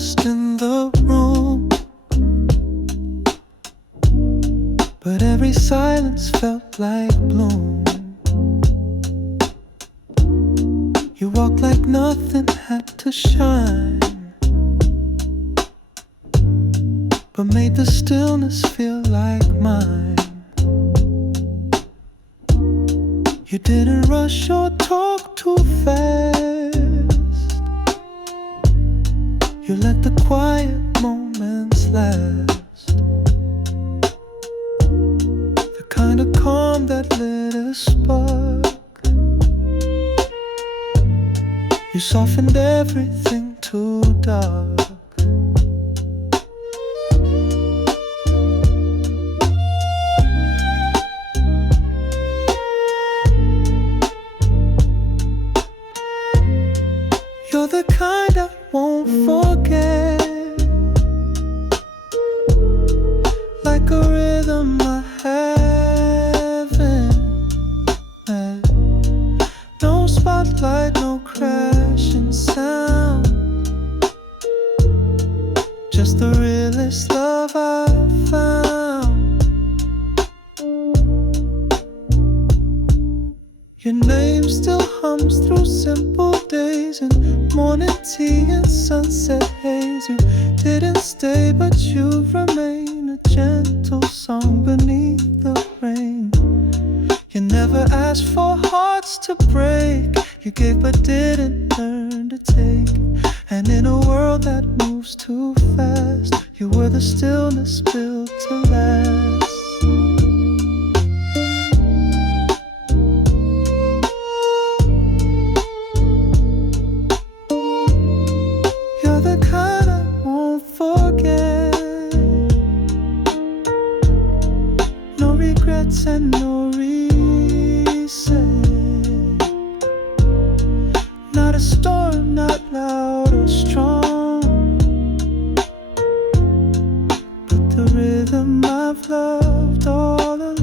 loudest in the room, but every silence felt like bloom. You walked like nothing had to shine, but made the stillness feel like mine. You didn't rush or talk too fast. You let the quiet moments last, the kind of calm that lit a spark. You softened everything too dark. You're the kind I won't forget, like a rhythm I haven't met. No spotlight, no crashing sound, just the realest love I found. Your name still hums through simple days and morning tea and sunset haze. You didn't stay, but you remain a gentle song beneath the rain. You never asked for hearts to break. You gave but didn't learn to take. And in a world that moves too fast, you were the stillness built to last. You're the kind I won't forget. No regrets and no reset. Not a storm, not loud or strong, but the rhythm I've loved all along.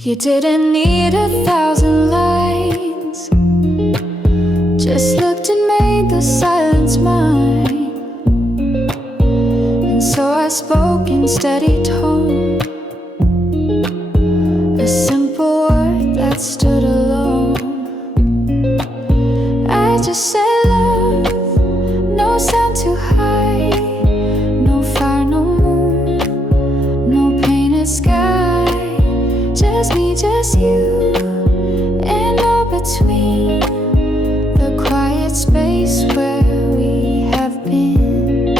You didn't need 1,000 lines, just looked and made the silence mine. And so I spoke in steady tone, a simple word that stood alone. I just said love, no sound too high, no fire, no moon, no painted sky. Just me, just you, and all between, the quiet space where we have been.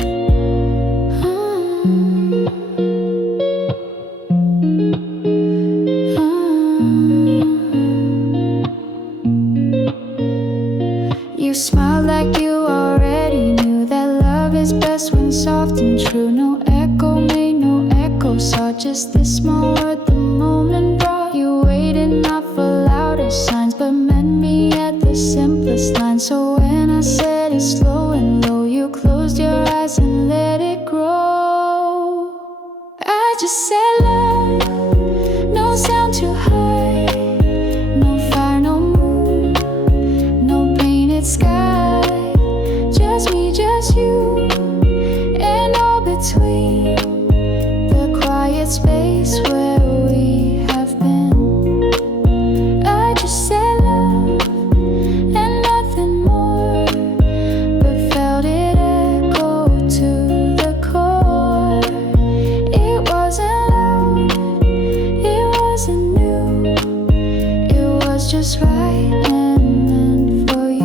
You smiled like you already knew that love is best when soft and true. No echo made no echo, saw just this small word the moment brought. You waited not for louder signs, but met me at the simplest line. So when I said it slow and low, you closed your eyes and let it grow. I just said love, no sound too high, no fire, no moon, no painted sky. Just me, just you, space where we have been. I just said love and nothing more, but felt it echo to the core. It wasn't loud, it wasn't new, it was just right and meant for you.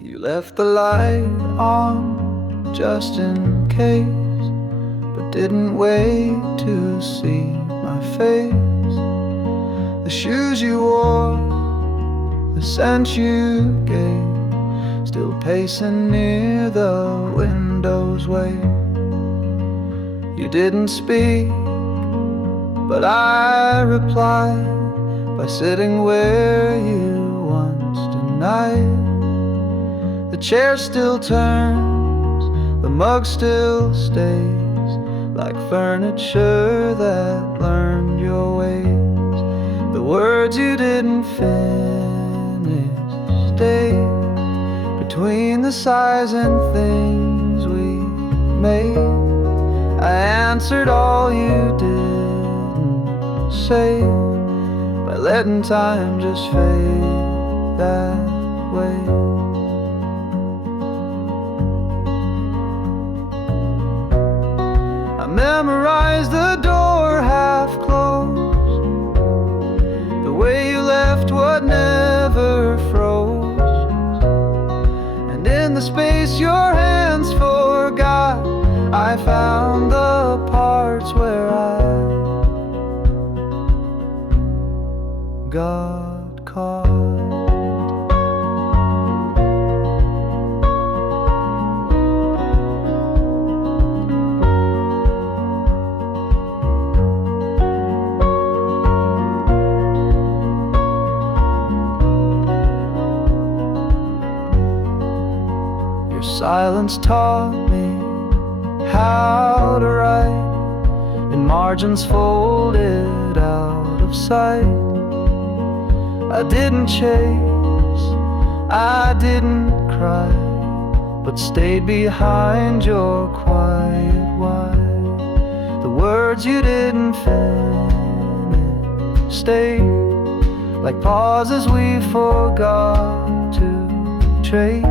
You left the light on just in case, but didn't wait to see my face. The shoes you wore, the scent you gave, still pacing near the window's way. You didn't speak, but I replied by sitting where you once denied. The chair still turns, the mug still stays, like furniture that learned your ways. The words you didn't finish stayed between the sighs and things we made. I answered all you didn't say by letting time just fade that way. I memorized the door half closed, the way you left what never froze, and in the space your hands forgot, I found the parts where I got caught. Silence taught me how to write in margins folded out of sight. I didn't chase, I didn't cry, but stayed behind your quiet why. The words you didn't finish stayed like pauses we forgot to trade.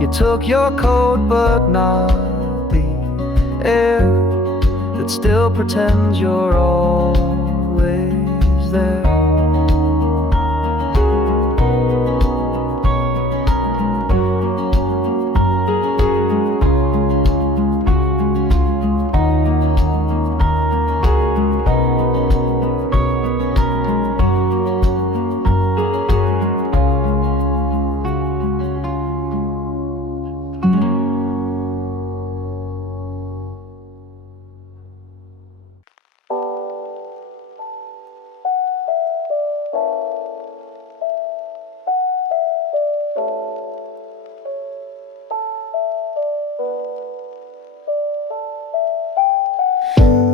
You took your coat but not the air that still pretends you're always there.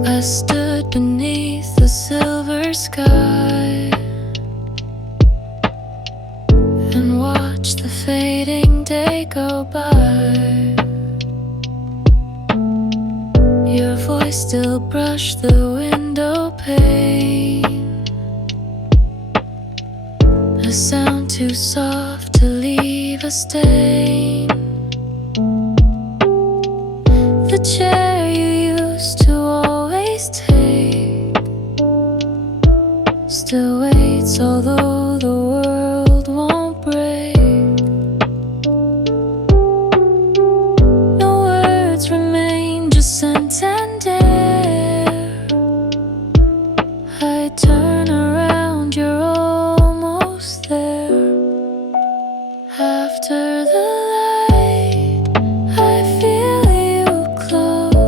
I stood beneath the silver sky and watched the fading day go by. Your voice still brushed the window pane, a sound too soft to leave a stain. The chair you used to always take still waits, although the world won't break. No words remain, just scent and air. I turn around, you're almost there. After the light, I feel you close.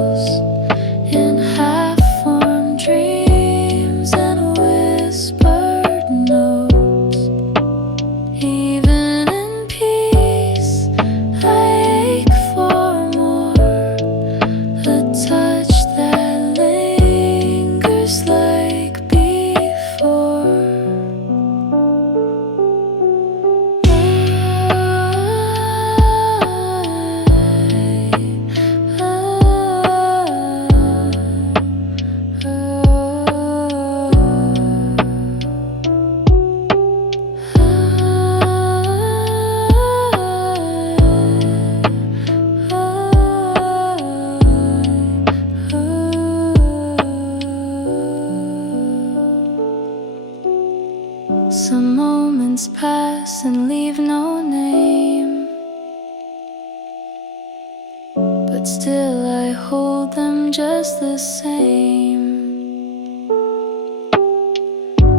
just the same.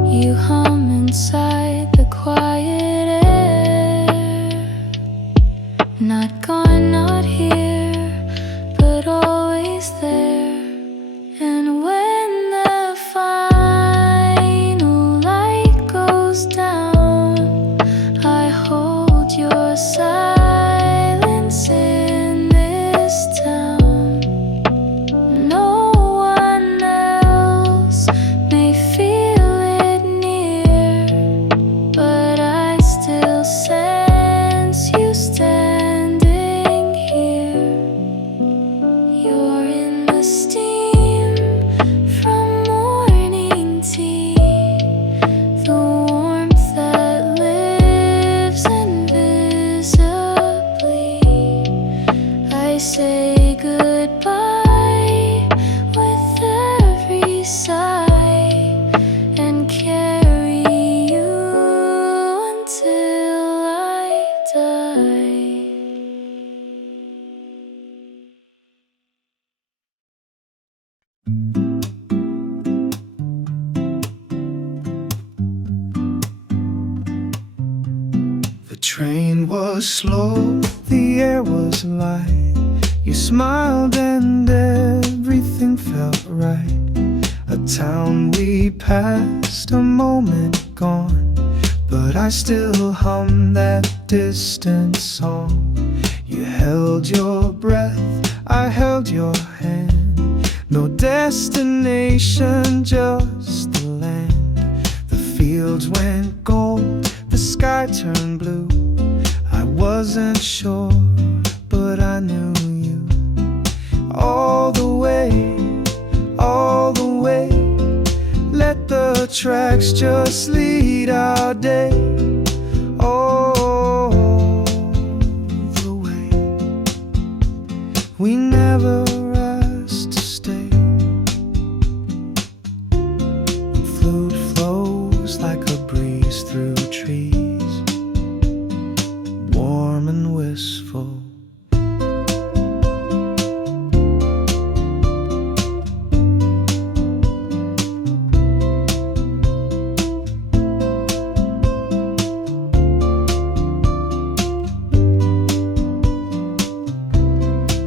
You hum inside the quiet air. Not gone, not here, but always there. And when the final light goes down, I hold your silence in this town. No one else may feel it near, but I still sense you standing here. You're in the steam from morning tea, the warmth that lives invisibly. I say goodbye with every sigh and carry you until I die. The train was slow, the air was light. You smiled and everything felt right. A town we passed, a moment gone, but I still hum that distant song. You held your breath, I held your hand. No destination, just the land. The fields went gold, the sky turned blue. I wasn't sure, but I knew you. All the way, all the way. Let the tracks just lead our day. All the way. We never asked to stay. Flute flows like a breeze through trees, warm and wistful.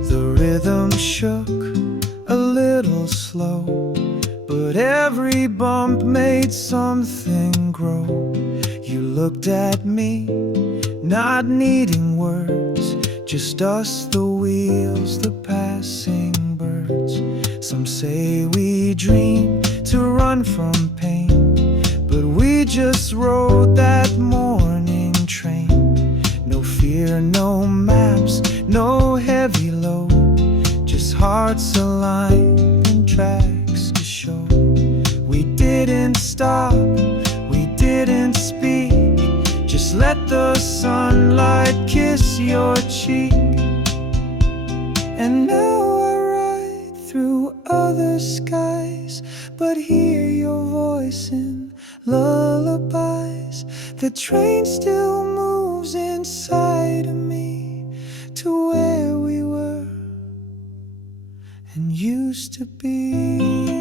The rhythm shook a little slow, but every bump made something grow. You looked at me, not needing words, just us, the wheels, the passing birds. Some say we dream to run from pain, but we just rode that morning train. No fear, no maps, no heavy load, just hearts aligned and tracks to show. We didn't stop, we didn't speak, just let the sunlight kiss your cheek. And now I ride through other skies, but hear your voice in lullabies. The train still moves inside of me to where we were and used to be.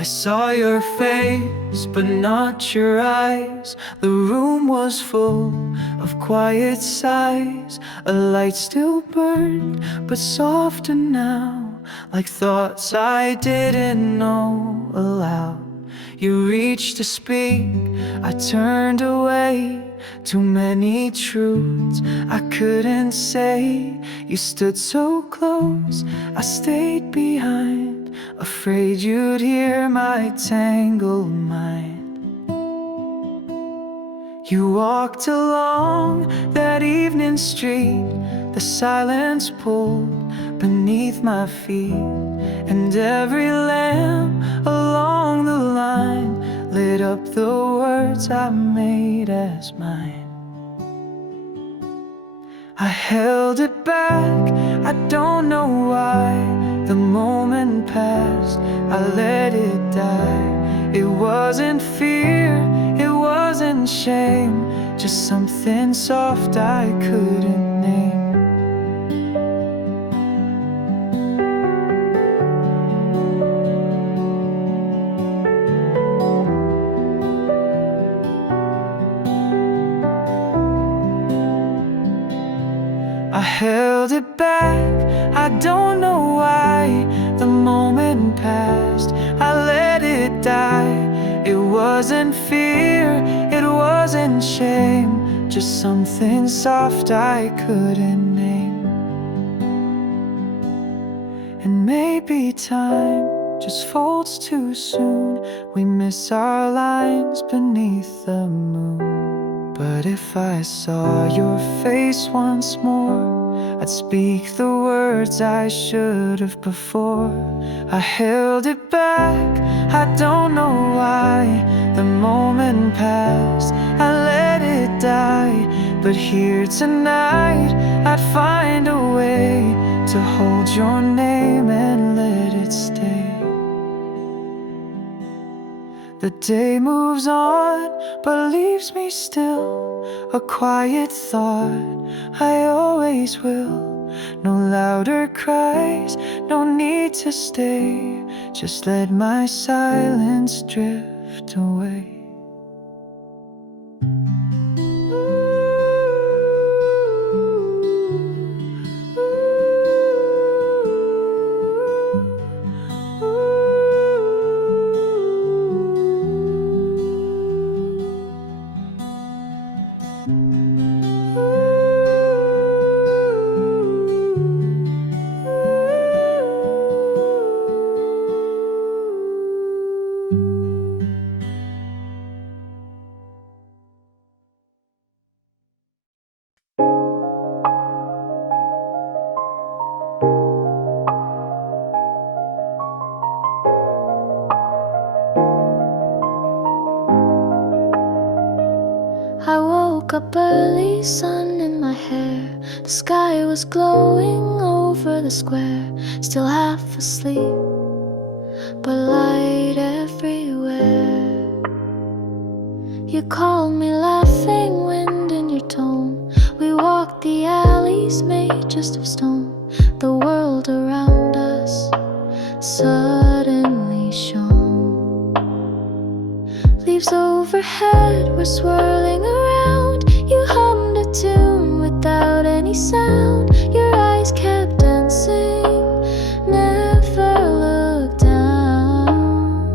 I saw your face, but not your eyes. The room was full of quiet sighs. A light still burned, but softer now, like thoughts I didn't know aloud. You reached to speak, I turned away. Too many truths I couldn't say. You stood so close, I stayed behind, afraid you'd hear my tangled mind. You walked along that evening street, the silence pulled beneath my feet. and every lamp along the line lit up the words I made as mine. I held it back, I don't know why. The moment passed, I let it die. It wasn't fear, it wasn't shame, just something soft I couldn't name. I held it back, I don't know why. The moment passed, I let it die. It wasn't fear, it wasn't shame, just something soft I couldn't name. And maybe time just folds too soon. We miss our lines beneath the moon. But if I saw your face once more, I'd speak the words I should have before. I held it back, I don't know why. The moment passed, I let it die. But here tonight, I'd find a way to hold your name and let it stay. The day moves on, but leaves me still, a quiet thought, I always will. No louder cries, no need to stay, just let my silence drift away. I woke up early, sun in my hair. The sky was glowing over the square. Still half asleep, but light everywhere. You called me laughing, wind in your tone. We walked the alleys made just of stone. The world around us suddenly shone. Leaves overhead were swirling around. You hummed a tune without any sound. Your eyes kept dancing, never looked down.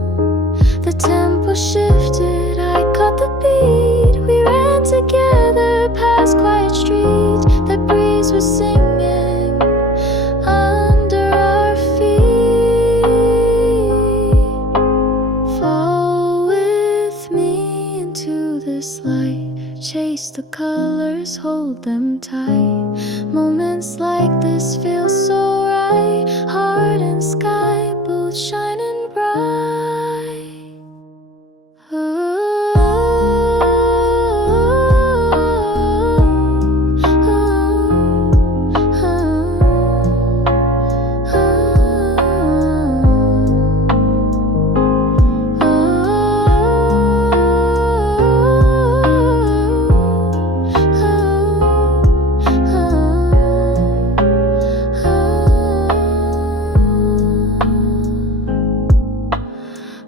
The tempo shifted, I caught the beat. We ran together past quiet streets. The breeze was singing under our feet. Fall with me into this light. Chase the colors, hold them tight. Moments like this feel so right. Heart and sky both shining bright.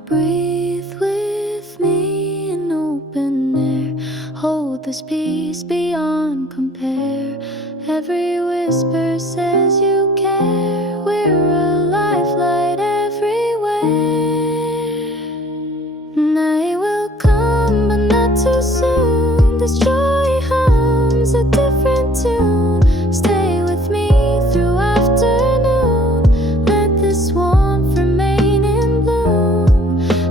Breathe with me in open air. Hold this peace beyond compare. Every whisper says you care. We're a lifeline everywhere. Night will come, but not too soon. This joy hums a different tune. Stay with me through afternoon. Let this warmth remain in bloom.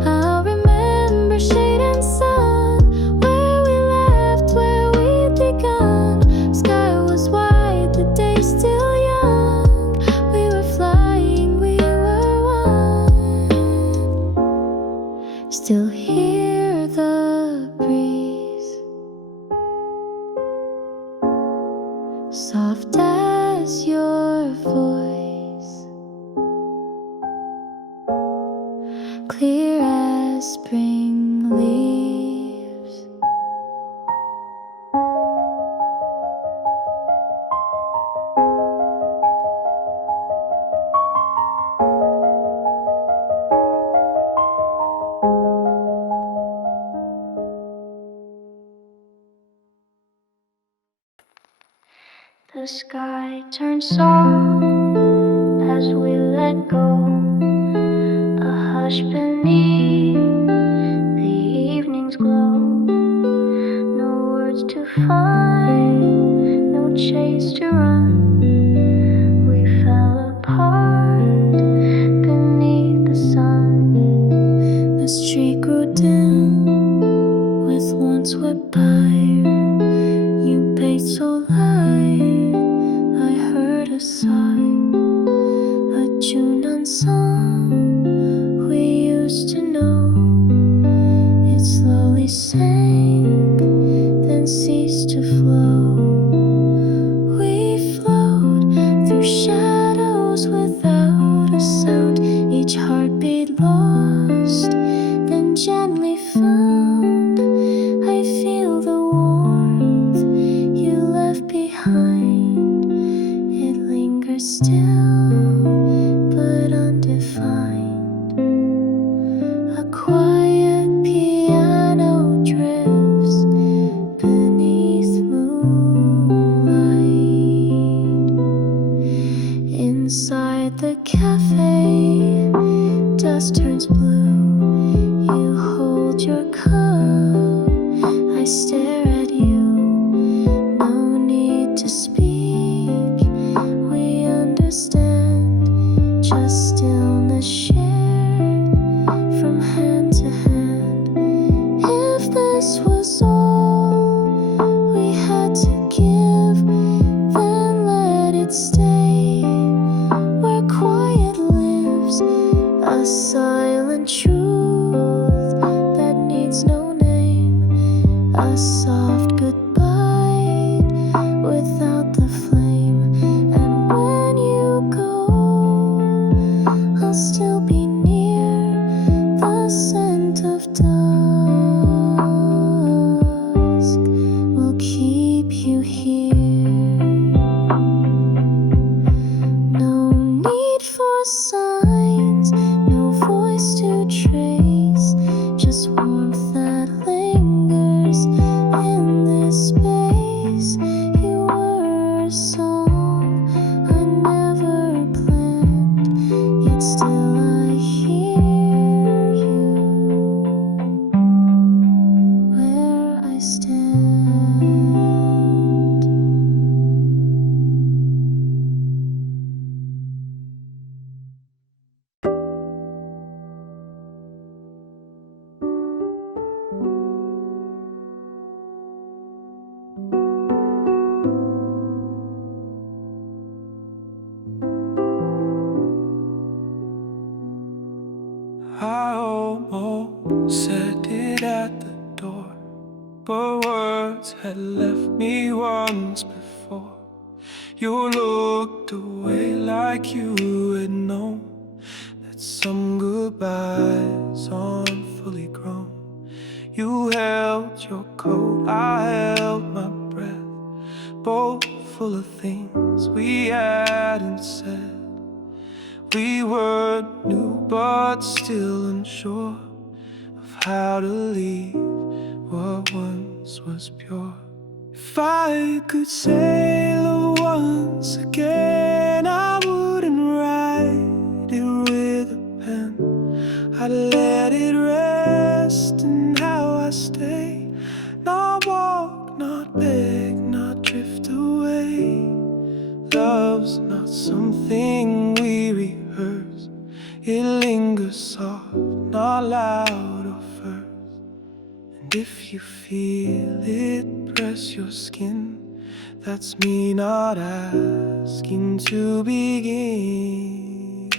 I'll remember shade and sun, where we left, where we'd begun. Sky was wide, the day still young. We were flying, we were Still hear the breeze, soft as your voice, clear as spring leaves. The sky turns soft as we let go, a hush beneath the evening's glow. No words to find, no chase to run. We fell apart beneath the sun. The street grew dim with one swept by. You paced so light, I heard a sigh, a tune unsung we used to know. It slowly sank, then ceased to flow. We flowed through shadows without a sound, each heartbeat lost, then gently found. I feel the warmth you left behind. It lingers still, but undefined. A quiet piano drifts beneath moonlight. Inside the cafe, dust turns blue. You hold your cup, I stare at you. No need to speak, we understand. Just stillness shared from hand to hand. If this was all we had to give, then let it stay where quiet lives, a silent truth that needs no name, a soft goodbye without the flame. And when you go, I'll still be near, the scent of dusk will keep you here. No need for signs, no voice to trace, just warmth that lingers in this space. You were a song I never planned, yet still I hear you where I stand. I almost said it at the door, but words had left me once before. You looked away like you had known that some goodbyes aren't fully grown. You held your coat, I held my breath, both full of things we hadn't said. We were new but still unsure of how to leave what once was pure. If I could sail once again, I wouldn't write it with a pen. I'd let it rest in how I stay, not walk, not beg, not drift away. Love's not something we rehearse, it lingers soft, not loud or first. And if you feel it press your skin, that's me not asking to begin.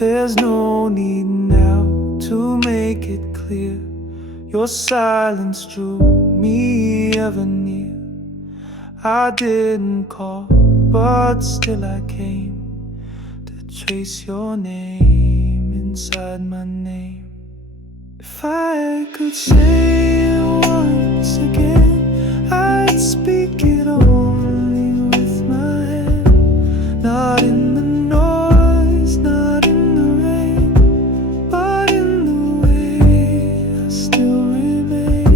There's no need now to make it clear. Your silence drew me ever near. I didn't call, but still I came to trace your name inside my name. If I could say it once again, I'd speak it only with my hand. Not in the noise, not in the rain, but in the way I still remain.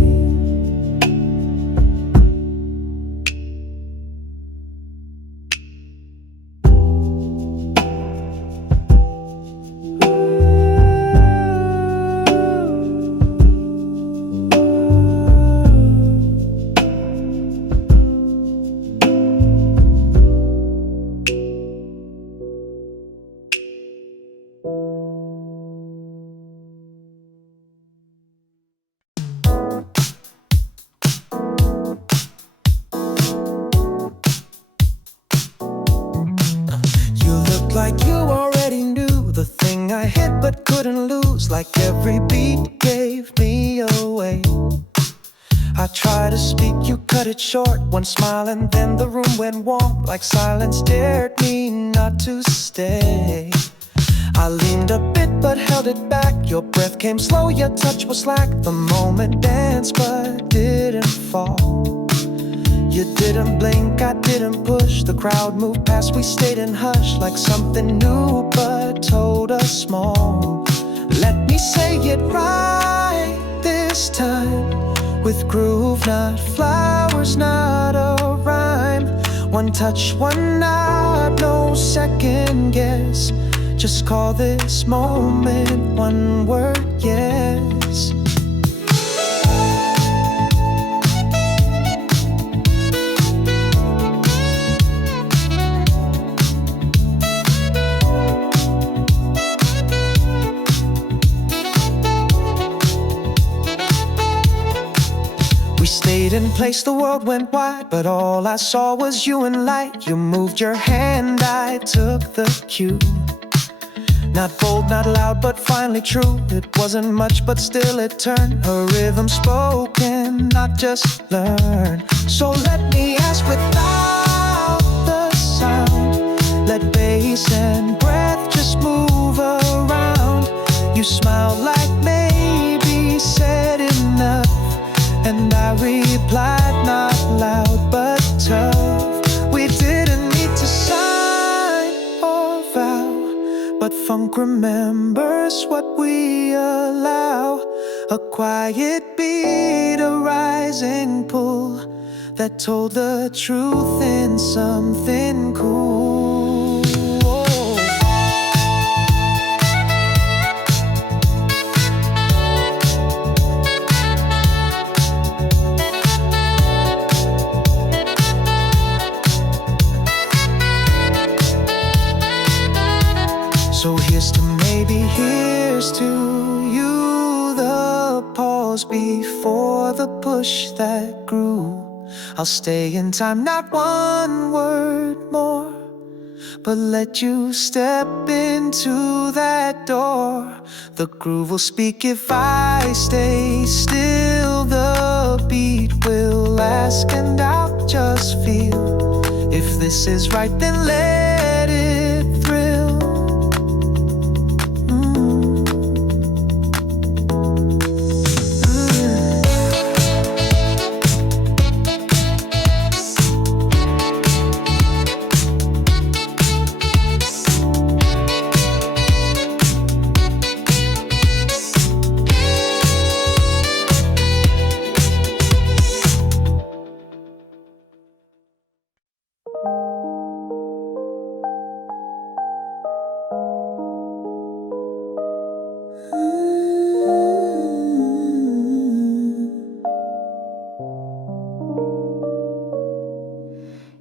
Like you already knew the thing I hit but couldn't lose. Like every beat gave me away. I tried to speak, you cut it short. One smile and then the room went warm. Like silence dared me not to stay. I leaned a bit but held it back. Your breath came slow, your touch was slack. The moment danced but didn't fall. You didn't blink, I didn't push. The crowd moved past, we stayed in hush. Like something new but told us small. Let me say it right this time. With groove, not flowers, not a rhyme. One touch, one nod, no second guess. Just call this moment one word, yes. We stayed in place, the world went wide, but all I saw was you and light. You moved your hand, I took the cue. Not bold, not loud, but finally true. It wasn't much, but still it turned. A rhythm spoken, not just learned. So let me ask without the sound. Let bass and breath just move around. You smiled like maybe said enough, and I replied not loud but tough. We didn't need to sign or vow, but funk remembers what we allow. A quiet beat, a rising pull that told the truth in something cool. So here's to maybe, here's to you. The pause before the push that grew. I'll stay in time, not one word more, but let you step into that door. The groove will speak if I stay still. The beat will ask and I'll just feel. If this is right, then let it thrill.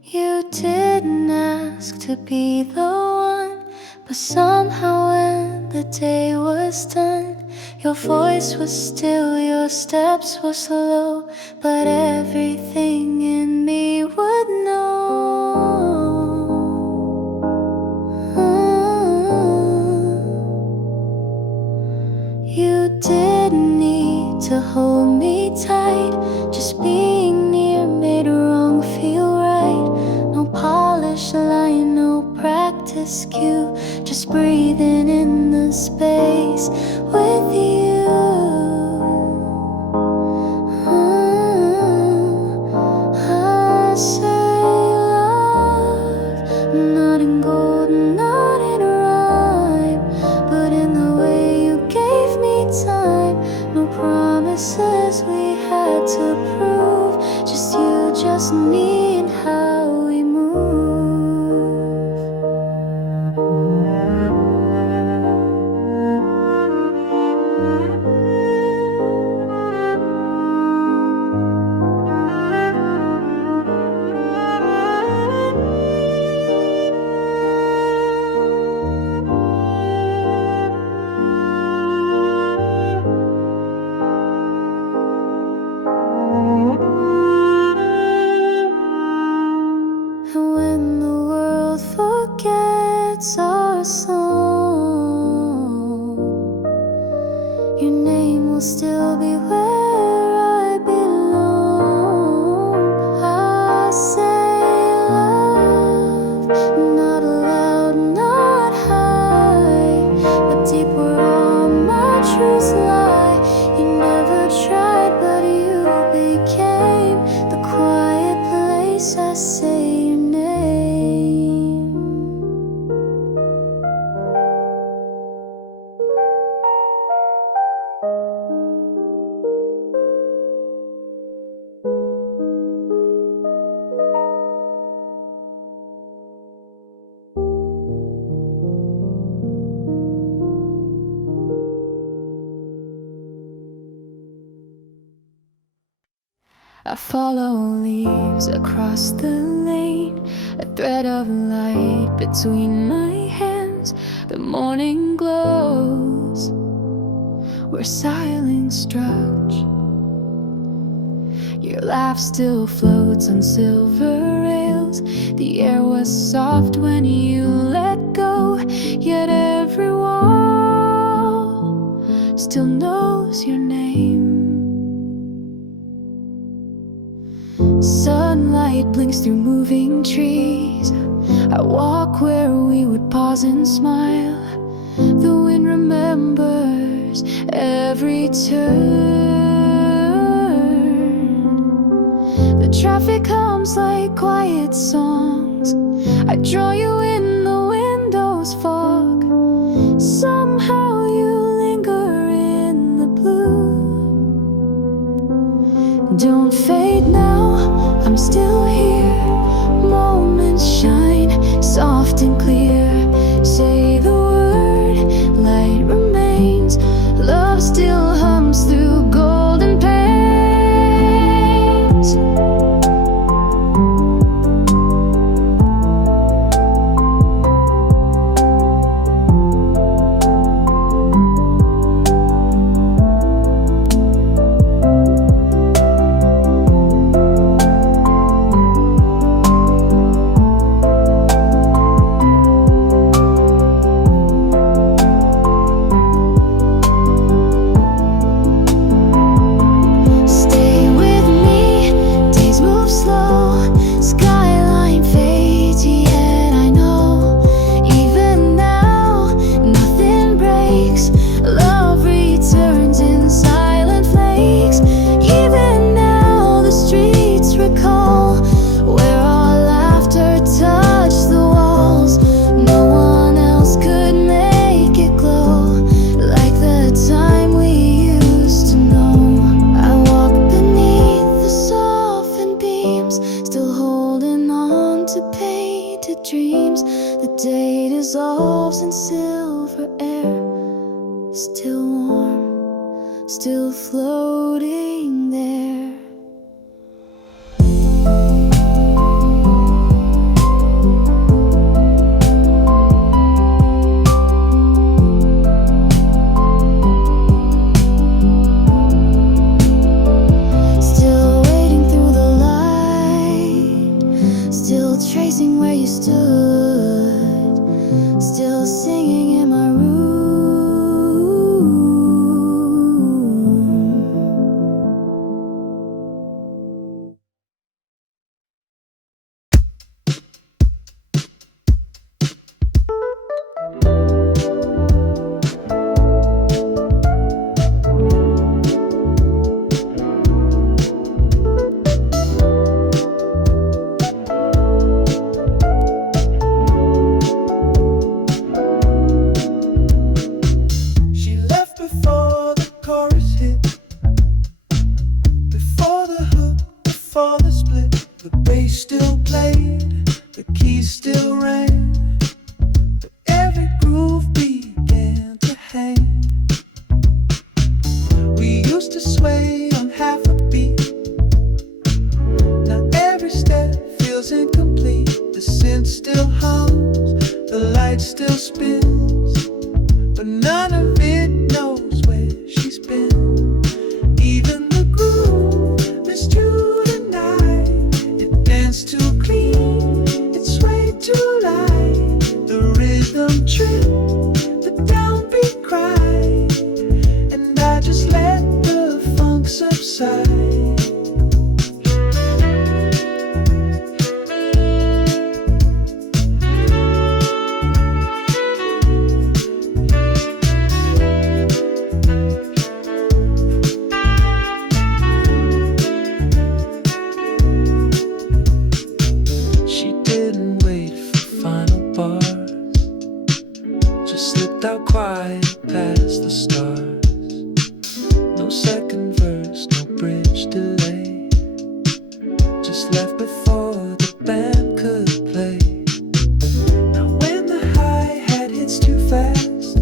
You didn't ask to be the one, but somehow when the day was done, your voice was still, your steps were slow, but everything in me would know. to hold me tight. Just being near made wrong feel right. No polished line, no practice cue. Just breathing in the space with you. I say love, not in gold, not in rhyme, but in the way you gave me time. No promises we had to prove, just you, just me, and how we move. And when the world forgets our song, your name will still be where I belong. I say love, not loud, not high, but deep where all my truths lie. You never tried, but you became the quiet place I say your name. I follow leaves across the lane, a thread of light between my hands. The morning glows where silence struck. Your laugh still floats on silver rails. The air was soft when you let go, yet every wall still knows your name. Sunlight blinks through moving trees. I walk where we would pause and smile. The wind remembers every turn. The traffic hums like quiet songs. I draw you in the window's fog. Somehow you linger in the blue. Don't fade now, I'm still here. Moments shine soft and clear. Say the word, light remains. Love still hums through golden panes. slipped out quiet past the stars. No second verse, no bridge delay. Just left before the band could play. Now when the hi-hat hits too fast,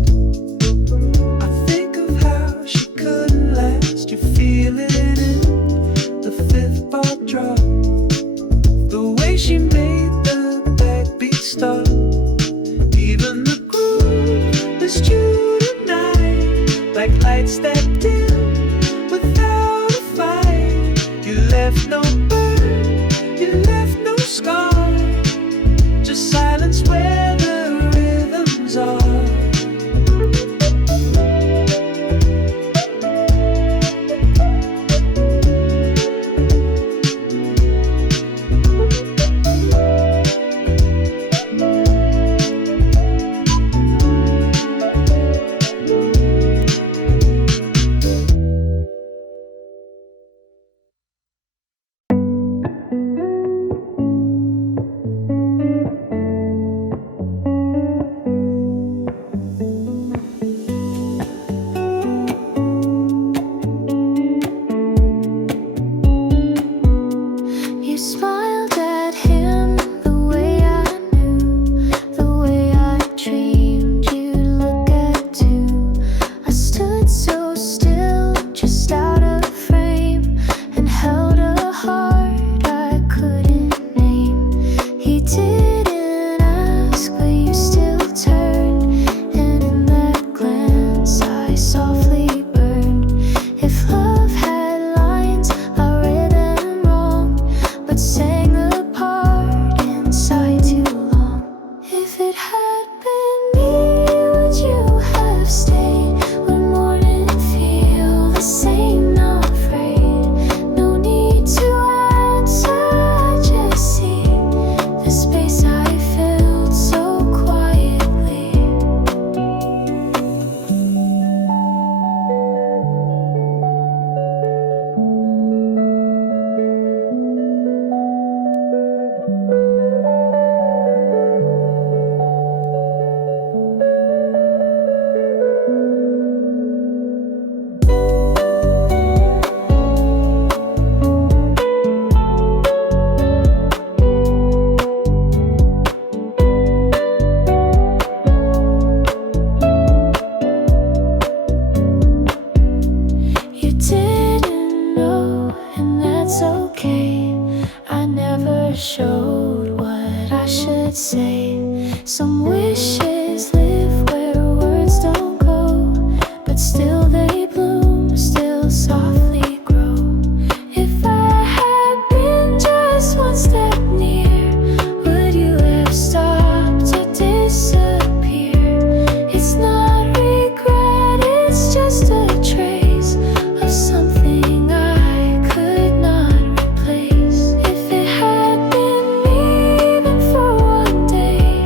I think of how she couldn't last. You feel it in the fifth bar drop, the way she made the backbeat stop. Even the groove is true tonight, like lights that dim without a fight. You left no burn, you left no scar, just silence where the rhythms are. You smiled at him the way I knew, the way I dreamed you'd look at too. I stood so still, just out of frame, and held a heart I couldn't name. He didn't ask, but you still turned, and in that glance I softly burned. If love had lines, I read them wrong, but sang the part inside too long. If it had been me, would you have stayed? Would morning feel the same? Not afraid, no need to answer, I just see the space I filled so quietly. You didn't know, and that's okay. I never showed what I should say. Some wishes live where words don't go, but still they bloom, still softly grow. If I had been just one step near, would you have stopped or disappear? It's not regret, it's just a trace of something I could not replace. If it had been me, even for one day,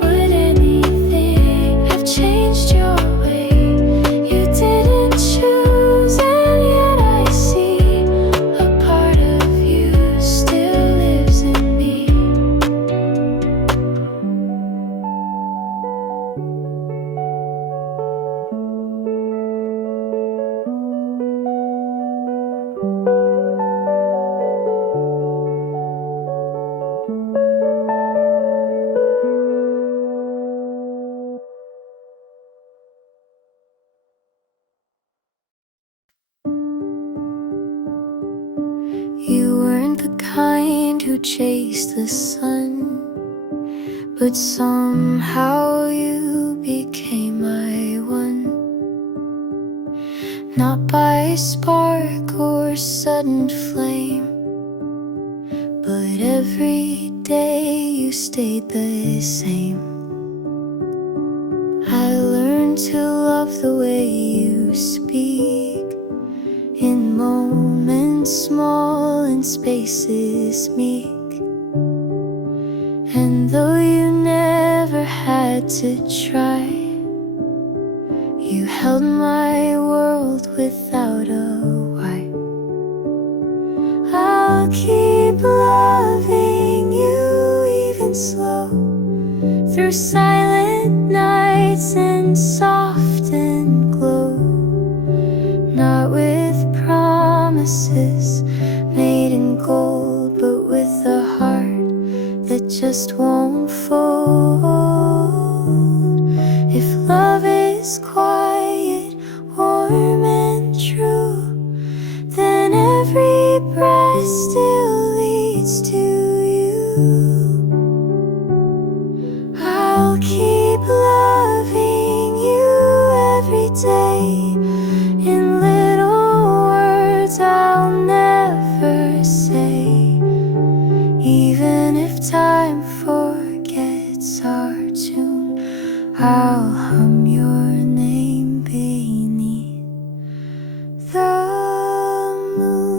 would anything have changed your way? You didn't choose, and yet I see a part of you still lives in me. You weren't the kind who chased the sun, but somehow you became my one. Not by spark or sudden flame, but every day you stayed the same. I learned to love the way you speak, in moments small and spaces meek. And though you never had to try, you held my world without a why. I'll keep loving you even slow, through silent nights lights and soften glow, not with promises made in gold, but with a heart that just won't fold. If love is quiet, warm and true, then every breath still leads to you. I'll keep loving you every day in little words I'll never say, even if time forgets our tune. I'll hum your name beneath the moon.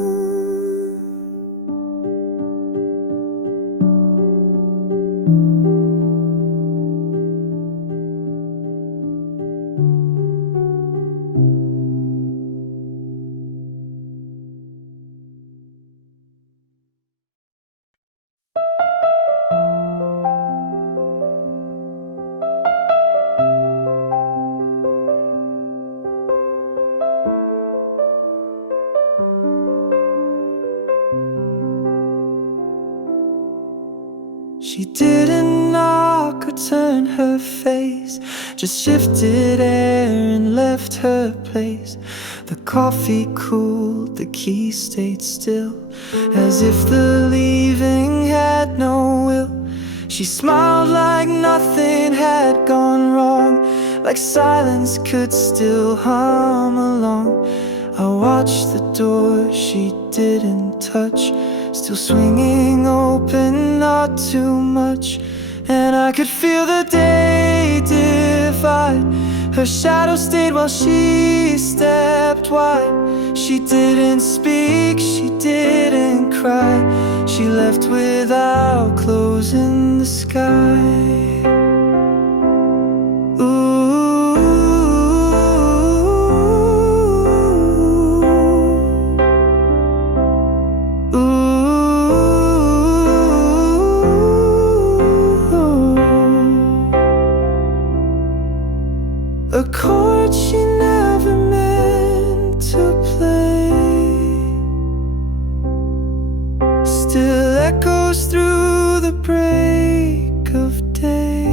She didn't knock or turn her face, just shifted air and left her place. The coffee cooled, the key stayed still, as if the leaving had no will. She smiled like nothing had gone wrong, like silence could still hum along. I watched the door she didn't touch, still swinging open, not too much. And I could feel the day divide. Her shadow stayed while she stepped wide. She didn't speak, she didn't cry. She left without closing the sky. A chord she never meant to play still echoes through the break of day.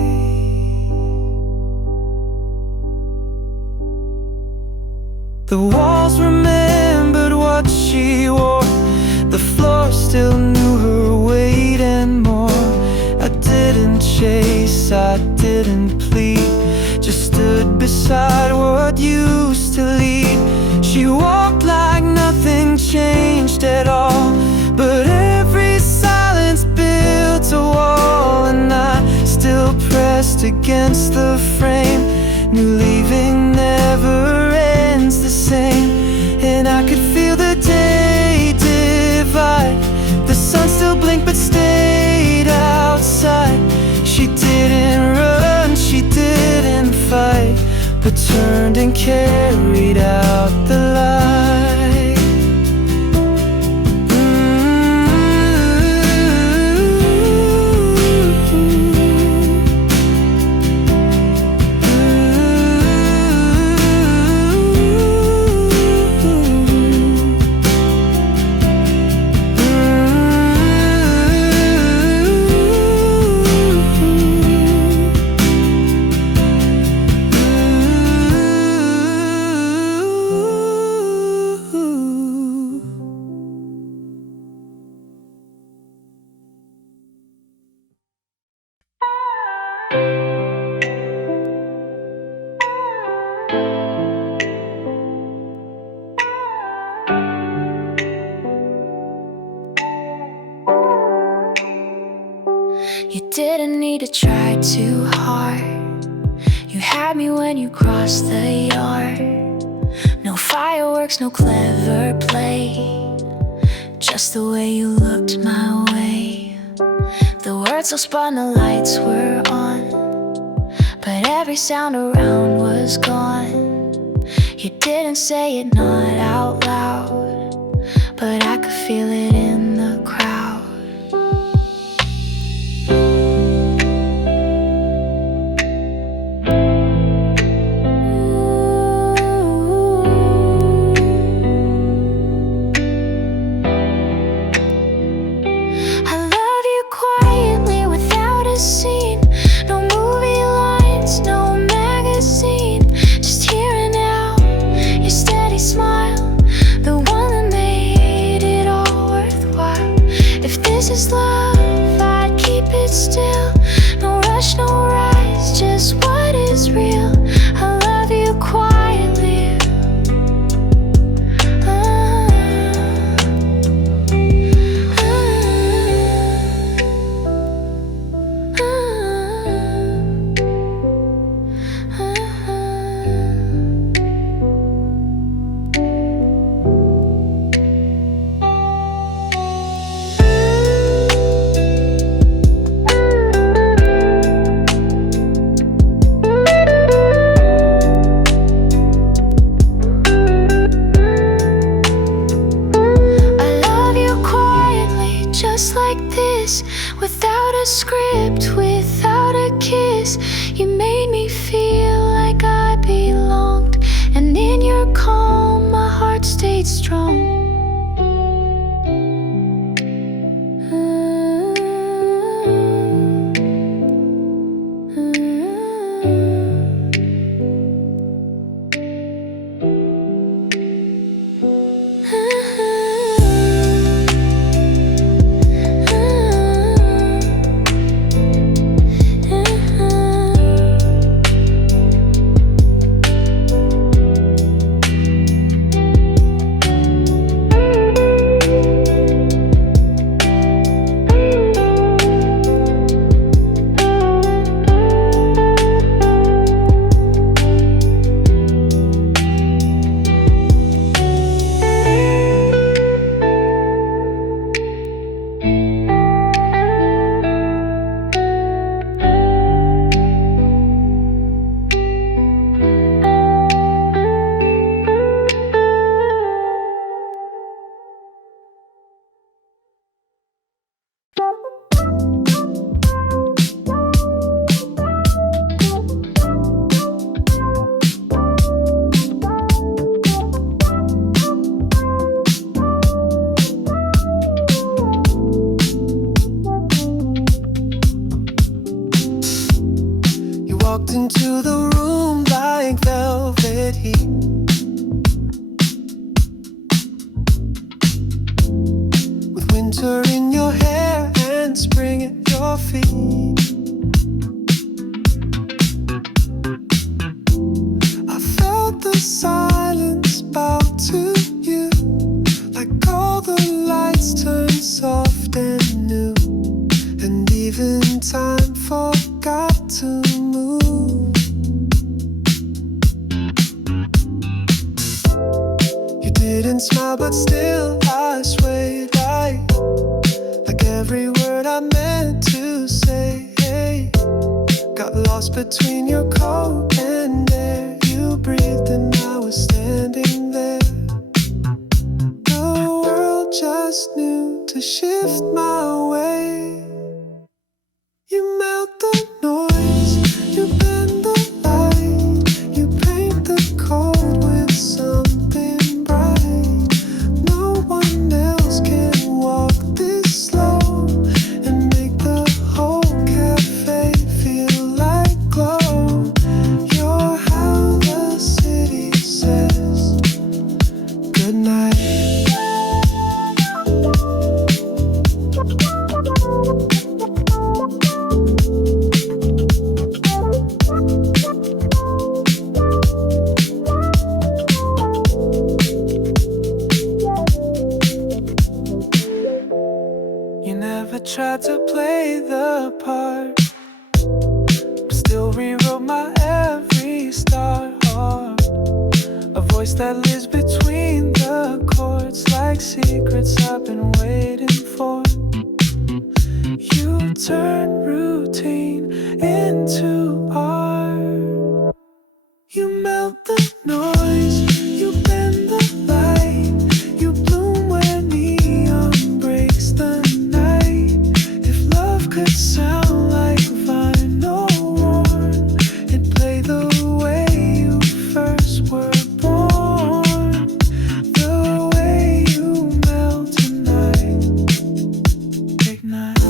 The walls remembered what she wore, the floor still knew her weight and more. I didn't chase, I didn't plead, just stood beside what used to lead. She walked like nothing changed at all, but every silence built a wall. And I still pressed against the frame, knew leaving never ends the same. And I could feel the day divide. The sun still blinked but stayed outside. She didn't run, she didn't fight, but turned and carried out the light. You didn't need to try too hard. You had me when you crossed the yard. No fireworks, no clever play, just the way you looked my way. The words so spun, the lights were on, but every sound around was gone. You didn't say it, not out loud, but I could feel it in the crowd. stayed strong. Walked into the room like velvet heat. With winter in your hair and spring at your feet. I felt the silence bow to you, like all the lights turned soft and new, and even time forgot to move. You didn't smile, but still I swayed like every word I meant to say. Hey, got lost between your coat and air you breathed, and I was standing there. The world just knew to shift my way. You melt the noise, you bend the light, you paint the cold with something bright. No one else can walk this slow and make the whole cafe feel like glow. You're how the city says goodnight. You never tried to play the part, but still rewrote my every start. A voice that lives between the chords, like secrets I've been waiting for. You turn routine into art. You melt the noise, you bend the light, you bloom where neon breaks the night. If love could sound like vinyl worn, it'd play the way you first were born. The way you melt tonight, ignite.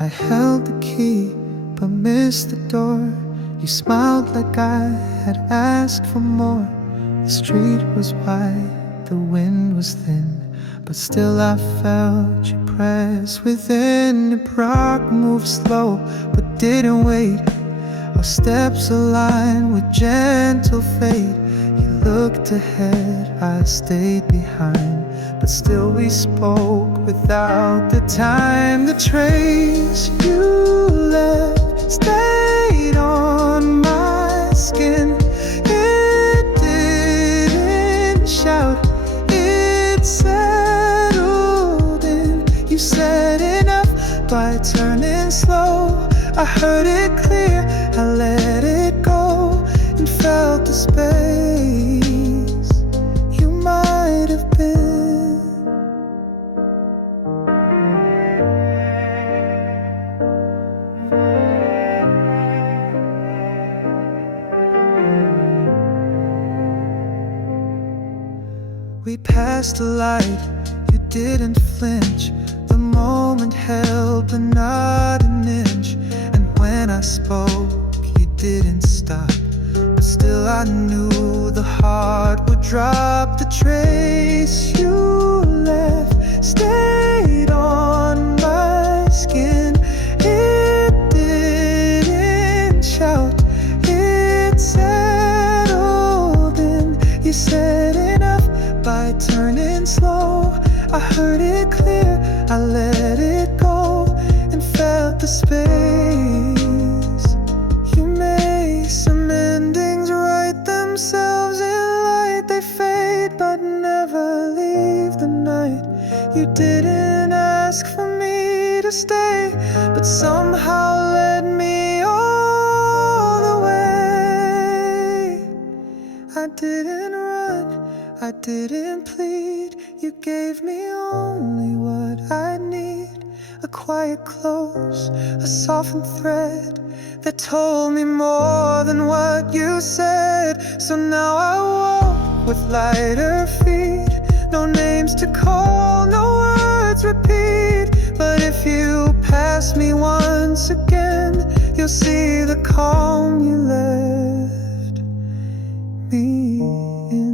I held the key but missed the door. You smiled like I had asked for more. The street was wide, the wind was thin, but still I felt you press within. The rock moved slow but didn't wait. Our steps aligned with gentle fate. You looked ahead, I stayed behind, but still we spoke without the time. The trace you left stayed on my skin, I heard it clear, I let it go and felt the space you might have been. We passed the light, you didn't flinch. The moment held, but not an inch. And when I spoke, you didn't stop. But still I knew the heart would drop. The trace you left stayed on my skin. It didn't shout, it settled in. You said enough by turning slow. I heard it clear, I let it go and felt the space you made. Some endings write themselves in light. They fade but never leave the night. You didn't ask for me to stay, but somehow led me all the way. I didn't run, I didn't plead. You gave me only what I need. A quiet close, a softened thread that told me more than what you said. So now I walk with lighter feet. No names to call, no words repeat. But if you pass me once again, you'll see the calm you left me in.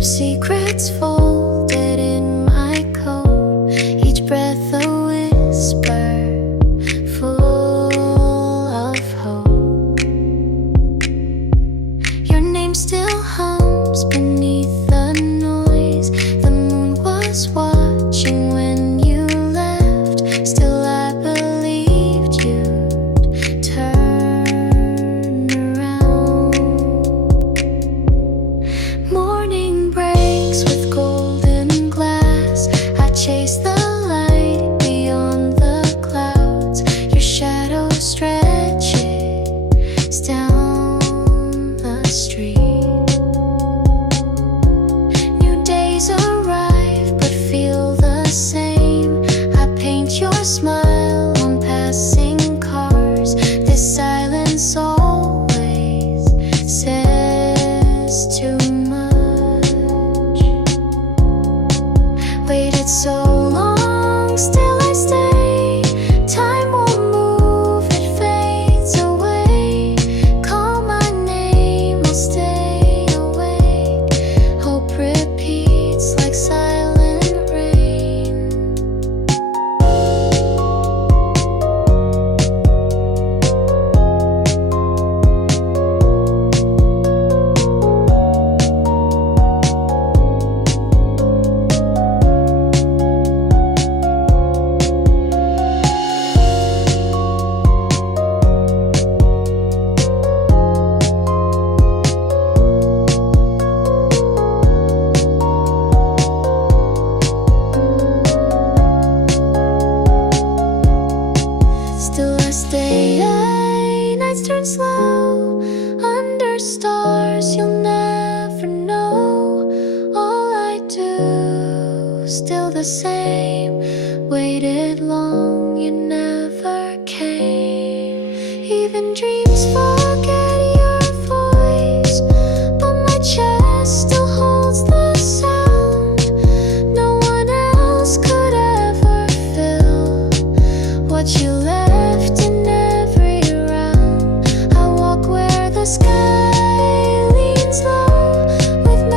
Secrets folded in my coat, each breath a whisper full of hope. Your name still hums beneath the noise. The moon was watching when you left. Still I believed you'd turn around. Morning breaks with golden glass. I chase the light beyond the clouds. Your shadow stretches down the street. New days arrive but feel the same. I paint your smile on passing cars. This silence always says too much. Waited so long, still I stay. Time won't move, it fades away. Call my name, I'll stay awake. Hope repeats like silent rain. Still I stay, nights turn slow. Under stars you'll never know. All I do, still the same. Waited long, you never came. Even dreams forget your voice, but my chest still holds the sound. No one else could ever fill what you left in every round. I walk where the sky leans low, with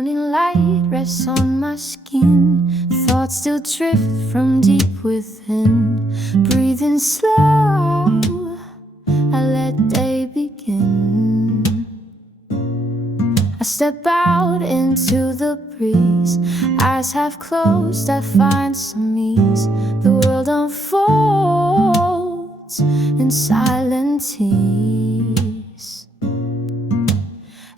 morning light rests on my skin. Thoughts still drift from deep within. Breathing slow, I let day begin. I step out into the breeze. Eyes half closed, I find some ease. The world unfolds in silent tease.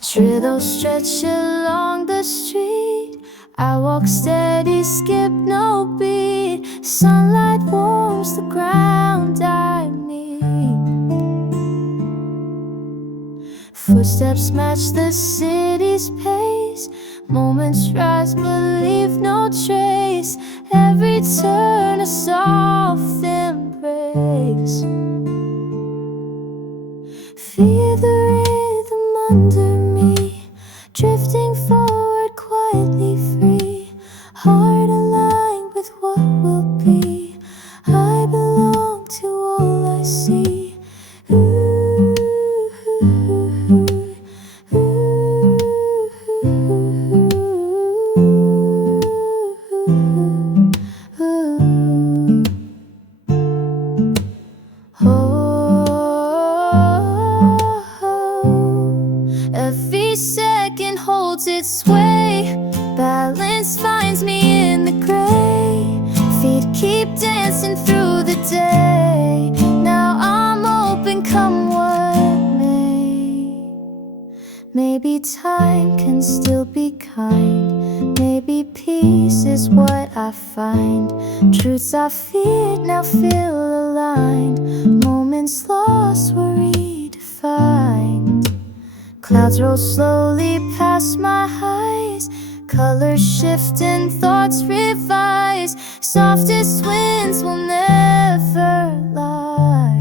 Shadows stretch along the street. I walk steady, skip no beat. Sunlight warms the ground I meet. Footsteps match the city's pace. Moments rise but leave no trace. Every turn a soft embrace. Feel the rhythm under me, drifting forward quietly free. Heart aligned with what will be. I belong to all I see. Every second holds its sway. Balance finds me in the gray. Feet keep dancing through the day. Now I'm open, come what may. Maybe time can still be kind. Maybe peace is what I find. Truths I feared now feel aligned. Moments lost were redefined. Clouds roll slowly past my eyes. Colors shift and thoughts revise. Softest winds will never lie.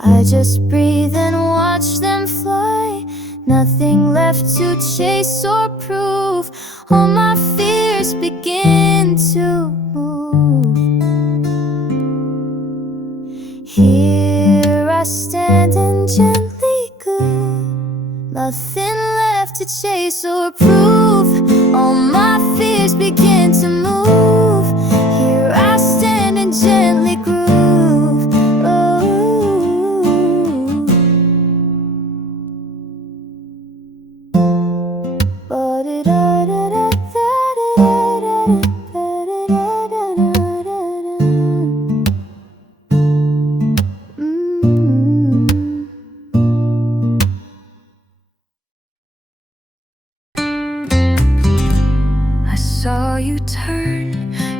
I just breathe and watch them fly. Nothing left to chase or prove. All my fears begin to move. Here I stand and gently good. Nothing left to chase or prove. All my fears begin to move. Here I stand and gently groove. Oh. Saw you turn,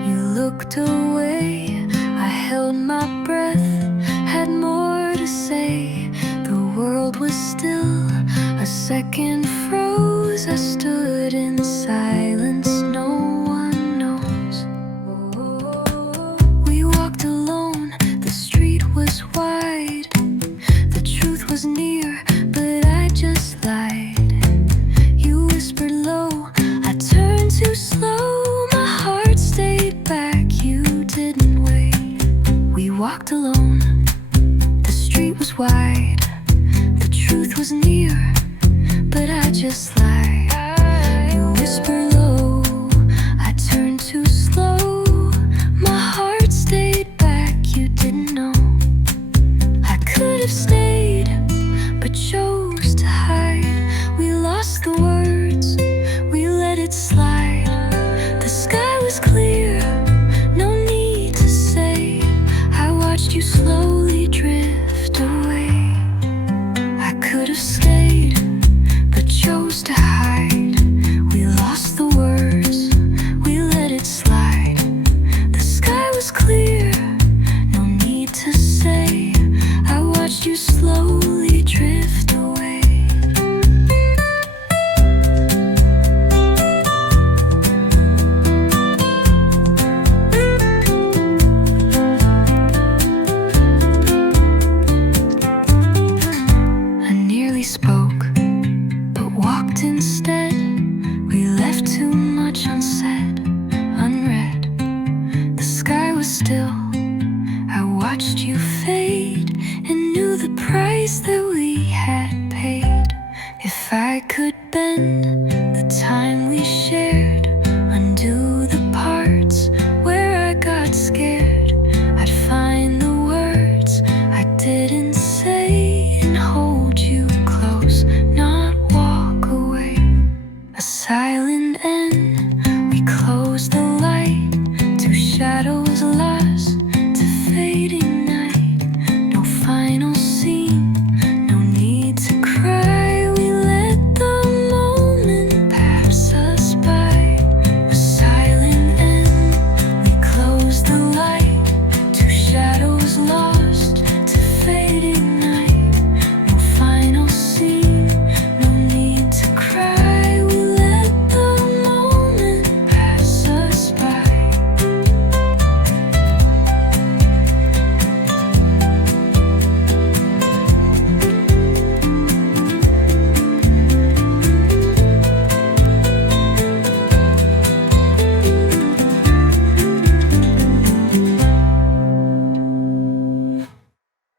you looked away. I held my breath, had more to say. The world was still, a second froze. I stood in silence, no one knows. We walked alone, the street was wide. The truth was near, but I just lied. You whispered low, I turned too slow. My heart stayed back, you didn't wait. We walked alone, the street was wide. The truth was near, but I just lied. You whispered low, I turned too slow. My heart stayed back, you didn't know. I could have stayed, but chose to hide. We lost the words, we let it slide. The sky was clear, no need to say. I watched you slowly drift away. I could have stayed, but chose to hide. We lost the words, we let it slide. The sky was clear, no need to say. I watched you slowly drift